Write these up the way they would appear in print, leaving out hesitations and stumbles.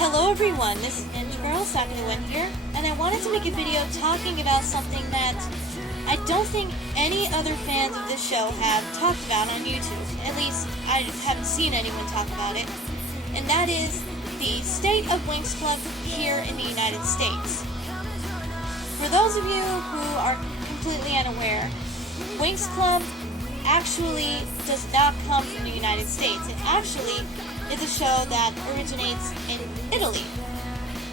Hello everyone, this is Ninja Girl, Sakura here, and I wanted to make a video talking about something that I don't think any other fans of this show have talked about on YouTube. At least, I haven't seen anyone talk about it. And that is the state of Winx Club here in the United States. For those of you who are completely unaware, Winx Club actually does not come from the United States. It actually is a show that originates in Italy.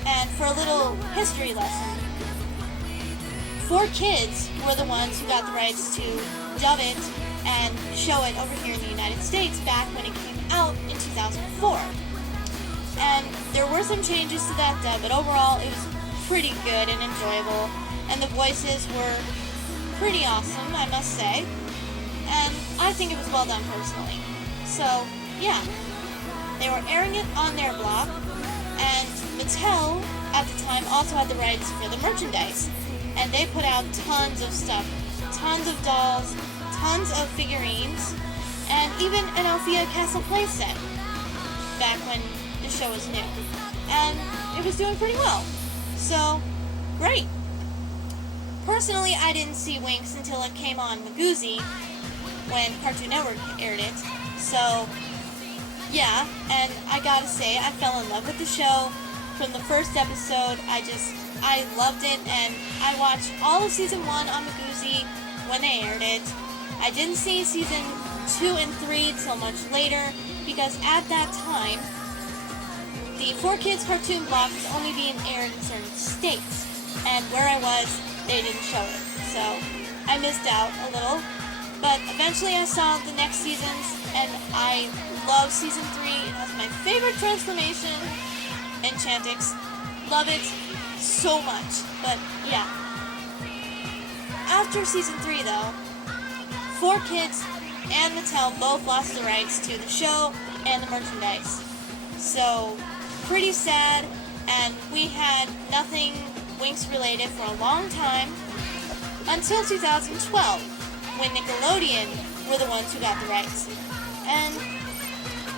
And for a little history lesson, 4Kids were the ones who got the rights to dub it and show it over here in the United States back when it came out in 2004. And there were some changes to that dub, but overall it was pretty good and enjoyable, and the voices were pretty awesome, I must say. And I think it was well done personally. So, yeah. They were airing it on their block, and Mattel, at the time, also had the rights for the merchandise. And they put out tons of stuff. Tons of dolls, tons of figurines, and even an Althea Castle playset back when the show was new. And it was doing pretty well. So, great. Personally, I didn't see Winx until it came on Magoozy when Cartoon Network aired it. So, yeah, and I gotta say, I fell in love with the show from the first episode. I loved it, and I watched all of Season 1 on Magoozy when they aired it. I didn't see Season 2 and 3 till much later, because at that time, the 4Kids cartoon block was only being aired in certain states, and where I was, they didn't show it, so I missed out a little. But eventually I saw the next seasons, and I love Season 3. It has my favorite transformation, Enchantix. Love it so much. But, yeah. After Season 3, though, 4Kids and Mattel both lost the rights to the show and the merchandise. So, pretty sad, and we had nothing Winx related for a long time, until 2012, when Nickelodeon were the ones who got the rights. And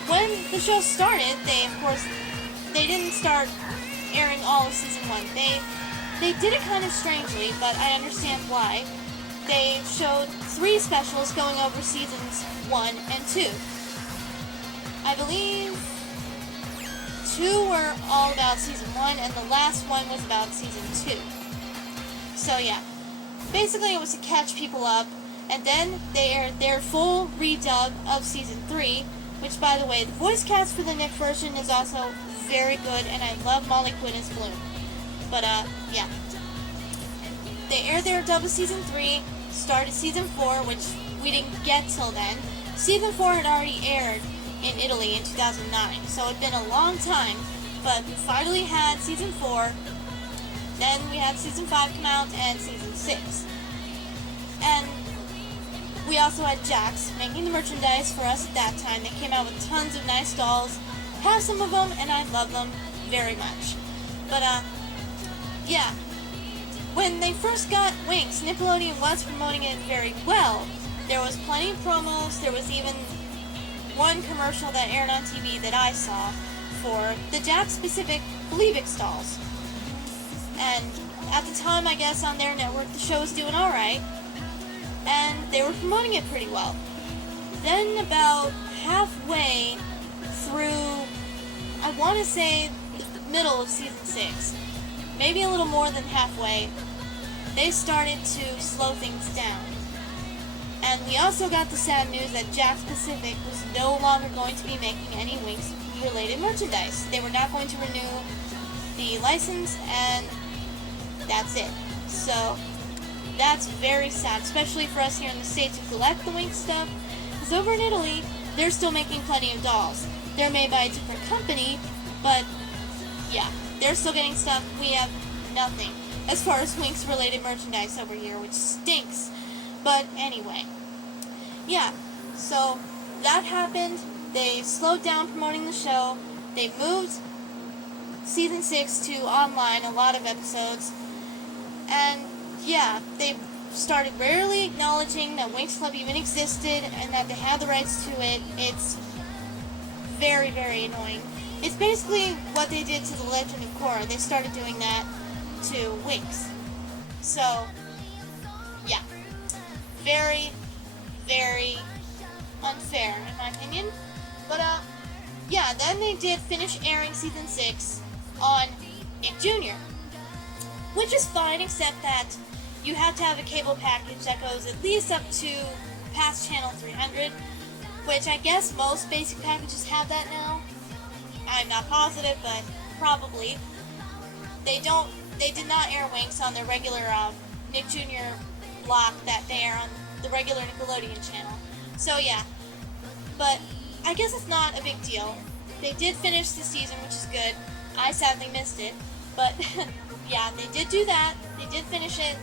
when the show started, they didn't start airing all of Season 1. They did it kind of strangely, but I understand why. They showed 3 specials going over Seasons 1 and 2. I believe 2 were all about Season 1, and the last one was about Season 2. So yeah, basically it was to catch people up, and then they aired their full redub of Season 3, which, by the way, the voice cast for the Nick version is also very good, and I love Molly Quinn as Bloom. But, yeah. They aired their dub of Season 3, started Season 4, which we didn't get till then. Season 4 had already aired in Italy in 2009, so it had been a long time, but we finally had Season 4, then we had Season 5 come out, and Season 6. And we also had Jax making the merchandise for us at that time. They came out with tons of nice dolls. Have some of them, and I love them very much. But, yeah. When they first got Winx, Nickelodeon was promoting it very well. There was plenty of promos. There was even one commercial that aired on TV that I saw for the Jax-specific Believix dolls. And at the time, I guess, on their network, the show was doing alright. And they were promoting it pretty well. Then about halfway through, I want to say the middle of Season 6, maybe a little more than halfway, they started to slow things down. And we also got the sad news that Jax Pacific was no longer going to be making any Winx-related merchandise. They were not going to renew the license, and that's it. So that's very sad, especially for us here in the States who collect the Winx stuff, because over in Italy, they're still making plenty of dolls. They're made by a different company, but yeah, they're still getting stuff. We have nothing as far as Winx-related merchandise over here, which stinks. But anyway, yeah, so that happened. They slowed down promoting the show. They moved Season 6 to online, a lot of episodes, and yeah, they started rarely acknowledging that Winx Club even existed and that they had the rights to it. It's very, very annoying. It's basically what they did to The Legend of Korra. They started doing that to Winx. So, yeah. Very, very unfair, in my opinion. But, yeah, then they did finish airing Season 6 on Nick Jr., which is fine, except that you have to have a cable package that goes at least up to past channel 300, which I guess most basic packages have that now. I'm not positive, but probably. They did not air Winx on their regular Nick Jr. block that they air on the regular Nickelodeon channel. So yeah, but I guess it's not a big deal. They did finish the season, which is good. I sadly missed it, but yeah, they did do that. They did finish it.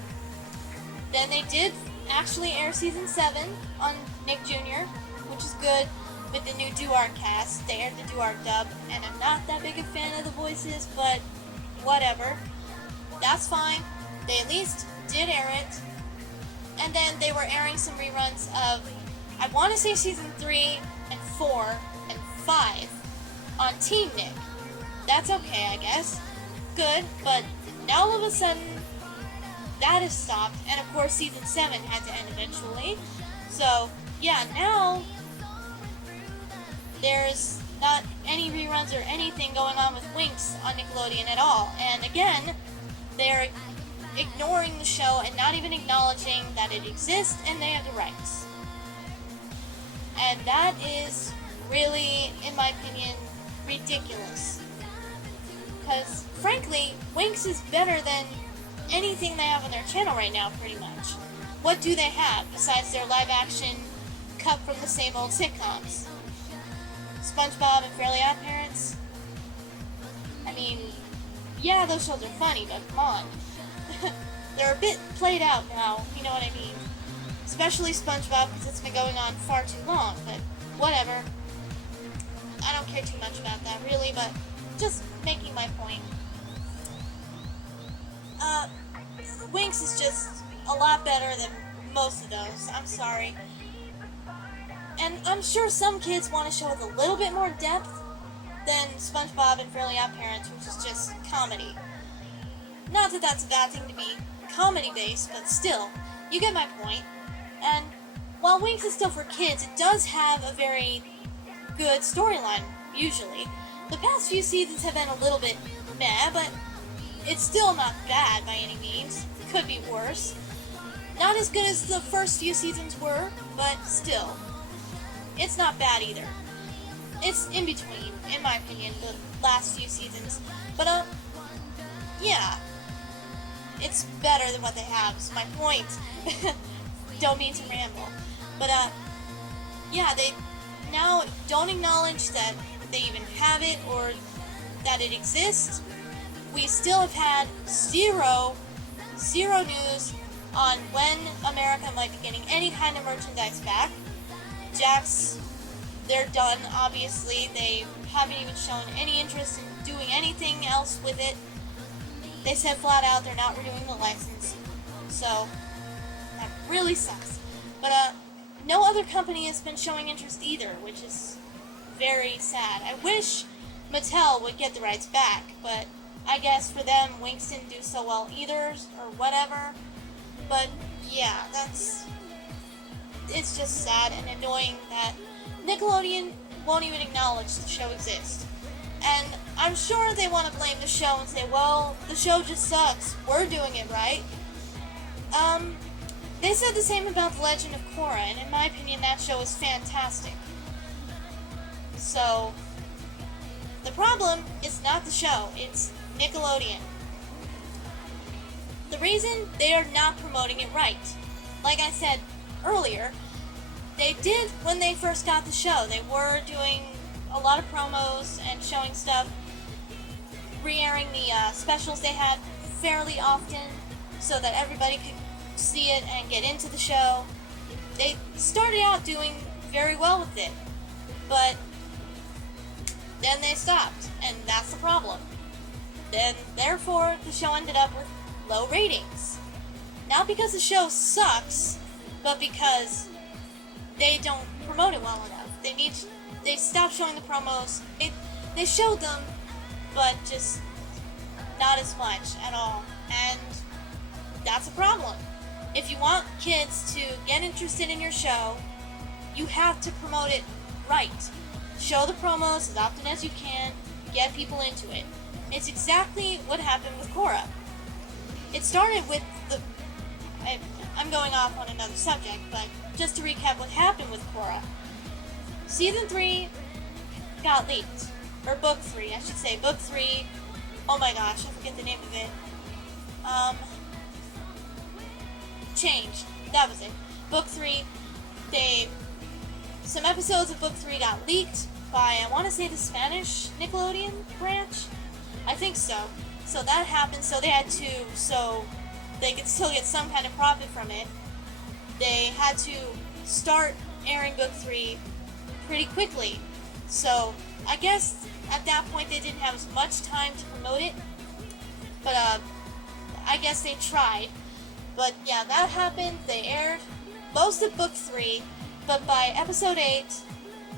Then they did actually air Season 7 on Nick Jr., which is good, with the new Duart cast. They aired the Duart dub, and I'm not that big a fan of the voices, but whatever. That's fine. They at least did air it. And then they were airing some reruns of, I want to say Season 3 and 4 and 5 on Team Nick. That's okay, I guess. Good, but now all of a sudden, that has stopped, and of course Season 7 had to end eventually. So, yeah, now there's not any reruns or anything going on with Winx on Nickelodeon at all. And again, they're ignoring the show and not even acknowledging that it exists and they have the rights. And that is really, in my opinion, ridiculous. Because, frankly, Winx is better than anything they have on their channel right now, pretty much. What do they have besides their live-action cut from the same old sitcoms? SpongeBob and Fairly OddParents? I mean, yeah, those shows are funny, but come on. They're a bit played out now, you know what I mean? Especially SpongeBob, because it's been going on far too long, but whatever. I don't care too much about that, really, but just making my point. Winx is just a lot better than most of those. I'm sorry. And I'm sure some kids want a show with a little bit more depth than SpongeBob and Fairly OddParents, which is just comedy. Not that that's a bad thing to be comedy-based, but still, you get my point. And while Winx is still for kids, it does have a very good storyline, usually. The past few seasons have been a little bit meh, but it's still not bad by any means. Could be worse. Not as good as the first few seasons were, but still. It's not bad either. It's in between, in my opinion, the last few seasons. But, yeah. It's better than what they have, is my point. Don't mean to ramble. But, yeah, they now don't acknowledge that they even have it or that it exists. We still have had zero news on when America might be getting any kind of merchandise back. Jax, they're done, obviously. They haven't even shown any interest in doing anything else with it. They said flat out they're not renewing the license. So, that really sucks. But, no other company has been showing interest either, which is very sad. I wish Mattel would get the rights back, but I guess for them, Winx didn't do so well either, or whatever. But, yeah, it's just sad and annoying that Nickelodeon won't even acknowledge the show exists. And I'm sure they want to blame the show and say, well, the show just sucks. We're doing it right. They said the same about The Legend of Korra, and in my opinion, that show is fantastic. So, the problem is not the show, it's Nickelodeon. The reason they are not promoting it right, like I said earlier, they did when they first got the show. They were doing a lot of promos and showing stuff, re-airing the specials they had fairly often so that everybody could see it and get into the show. They started out doing very well with it, but then they stopped, and that's the problem. Then, therefore, the show ended up with low ratings. Not because the show sucks, but because they don't promote it well enough. They stopped showing the promos. They showed them, but just not as much at all. And that's a problem. If you want kids to get interested in your show, you have to promote it right. Show the promos as often as you can, get people into it. It's exactly what happened with Korra. It started with I'm going off on another subject, but just to recap what happened with Korra. Season 3 got leaked. Or Book 3, I should say. Book 3, oh my gosh, I forget the name of it. Changed. That was it. Book 3, some episodes of Book 3 got leaked by, I want to say, the Spanish Nickelodeon branch? I think so. So that happened, so they had to, so they could still get some kind of profit from it. They had to start airing Book 3 pretty quickly. So I guess at that point they didn't have as much time to promote it. But I guess they tried. But yeah, that happened. They aired most of Book 3, but by episode 8,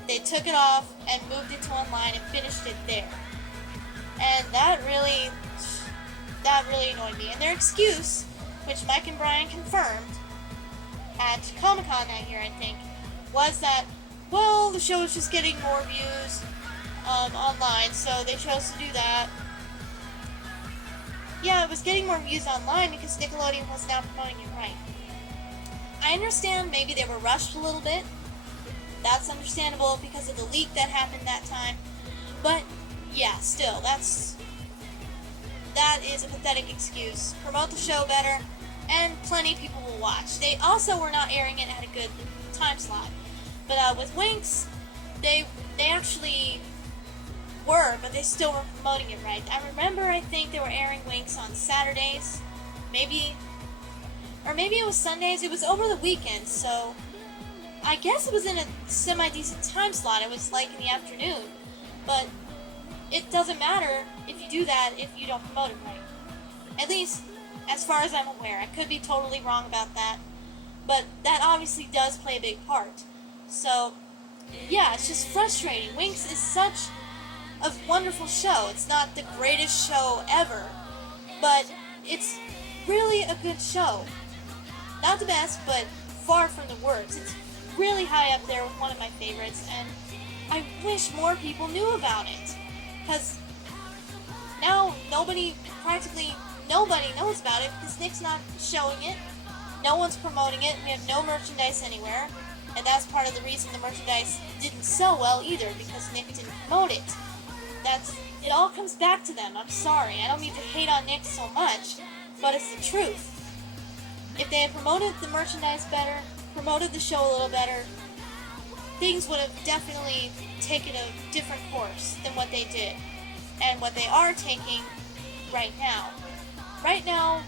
they took it off and moved it to online and finished it there. And that really annoyed me. And their excuse, which Mike and Brian confirmed at Comic-Con that year, I think, was that, well, the show was just getting more views online, so they chose to do that. Yeah, it was getting more views online because Nickelodeon was now promoting it right. I understand maybe they were rushed a little bit. That's understandable because of the leak that happened that time. But yeah, still, that is a pathetic excuse. Promote the show better, and plenty of people will watch. They also were not airing it at a good time slot. But with Winx, they actually were, but they still were promoting it right. I remember, I think they were airing Winx on Saturdays, maybe it was Sundays. It was over the weekend, so I guess it was in a semi-decent time slot. It was like in the afternoon, but it doesn't matter if you do that if you don't promote it right. At least, as far as I'm aware. I could be totally wrong about that, but that obviously does play a big part. So, yeah, it's just frustrating. Winx is such a wonderful show. It's not the greatest show ever, but it's really a good show. Not the best, but far from the worst. It's really high up there with one of my favorites, and I wish more people knew about it. Because now practically nobody knows about it because Nick's not showing it. No one's promoting it. We have no merchandise anywhere. And that's part of the reason the merchandise didn't sell well either, because Nick didn't promote it. It all comes back to them. I'm sorry. I don't mean to hate on Nick so much, but it's the truth. If they had promoted the merchandise better, promoted the show a little better, things would have definitely taken a different course than what they did, and what they are taking right now. Right now,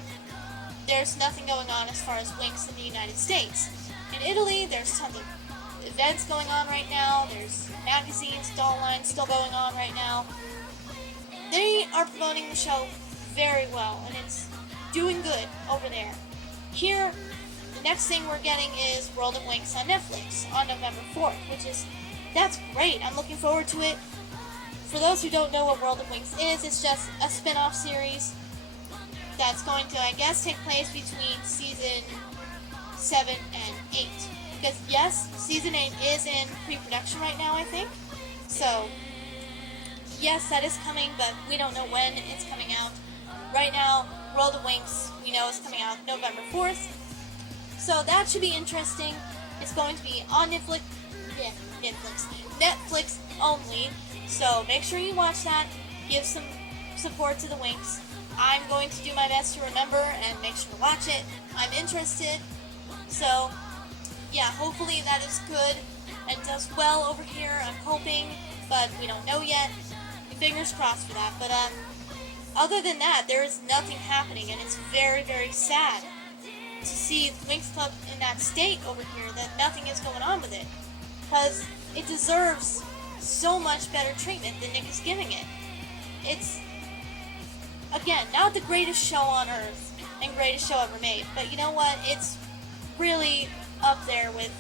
there's nothing going on as far as Winx in the United States. In Italy, there's tons of events going on right now. There's magazines, doll lines still going on right now. They are promoting the show very well, and it's doing good over there. Here, the next thing we're getting is World of Winx on Netflix on November 4th, that's great. I'm looking forward to it. For those who don't know what World of Winx is, it's just a spin-off series that's going to, I guess, take place between season 7 and 8. Because, yes, season 8 is in pre-production right now, I think. So, yes, that is coming, but we don't know when it's coming out. Right now, World of Winx, we know, is coming out November 4th. So that should be interesting. It's going to be on Netflix only. So make sure you watch that. Give some support to the Winx. I'm going to do my best to remember and make sure to watch it. I'm interested. So, yeah, hopefully that is good and does well over here. I'm hoping, but we don't know yet. Fingers crossed for that. But other than that, there is nothing happening, and it's very, very sad to see the Winx Club in that state over here, that nothing is going on with it. Because it deserves so much better treatment than Nick is giving it. It's, again, not the greatest show on earth and greatest show ever made, but you know what? It's really up there with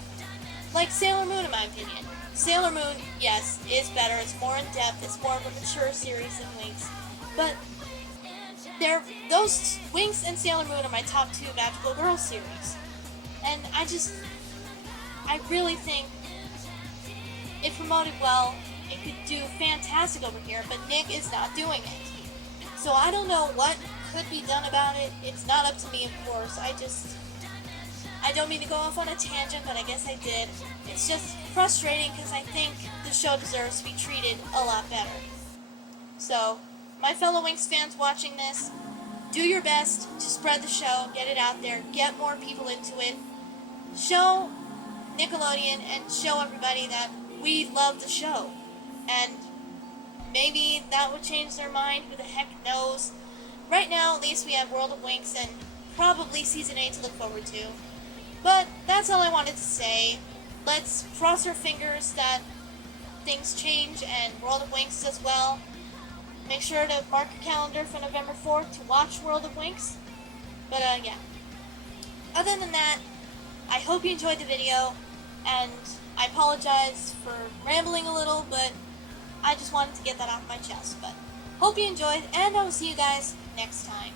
Like Sailor Moon, in my opinion. Sailor Moon, yes, is better. It's more in depth. It's more of a mature series than Winx. But those Winx and Sailor Moon are my top two magical girl series. And I really think it promoted well. It could do fantastic over here, but Nick is not doing it. So I don't know what could be done about it. It's not up to me, of course. I don't mean to go off on a tangent, but I guess I did. It's just frustrating because I think the show deserves to be treated a lot better. So, my fellow Winx fans watching this, do your best to spread the show, get it out there, get more people into it. Show Nickelodeon and show everybody that we love the show. And maybe that would change their mind, who the heck knows. Right now, at least we have World of Winx and probably Season 8 to look forward to. But that's all I wanted to say. Let's cross our fingers that things change and World of Winx does well. Make sure to mark your calendar for November 4th to watch World of Winx. But yeah. Other than that, I hope you enjoyed the video, and I apologize for rambling a little, but I just wanted to get that off my chest. But hope you enjoyed, and I will see you guys next time.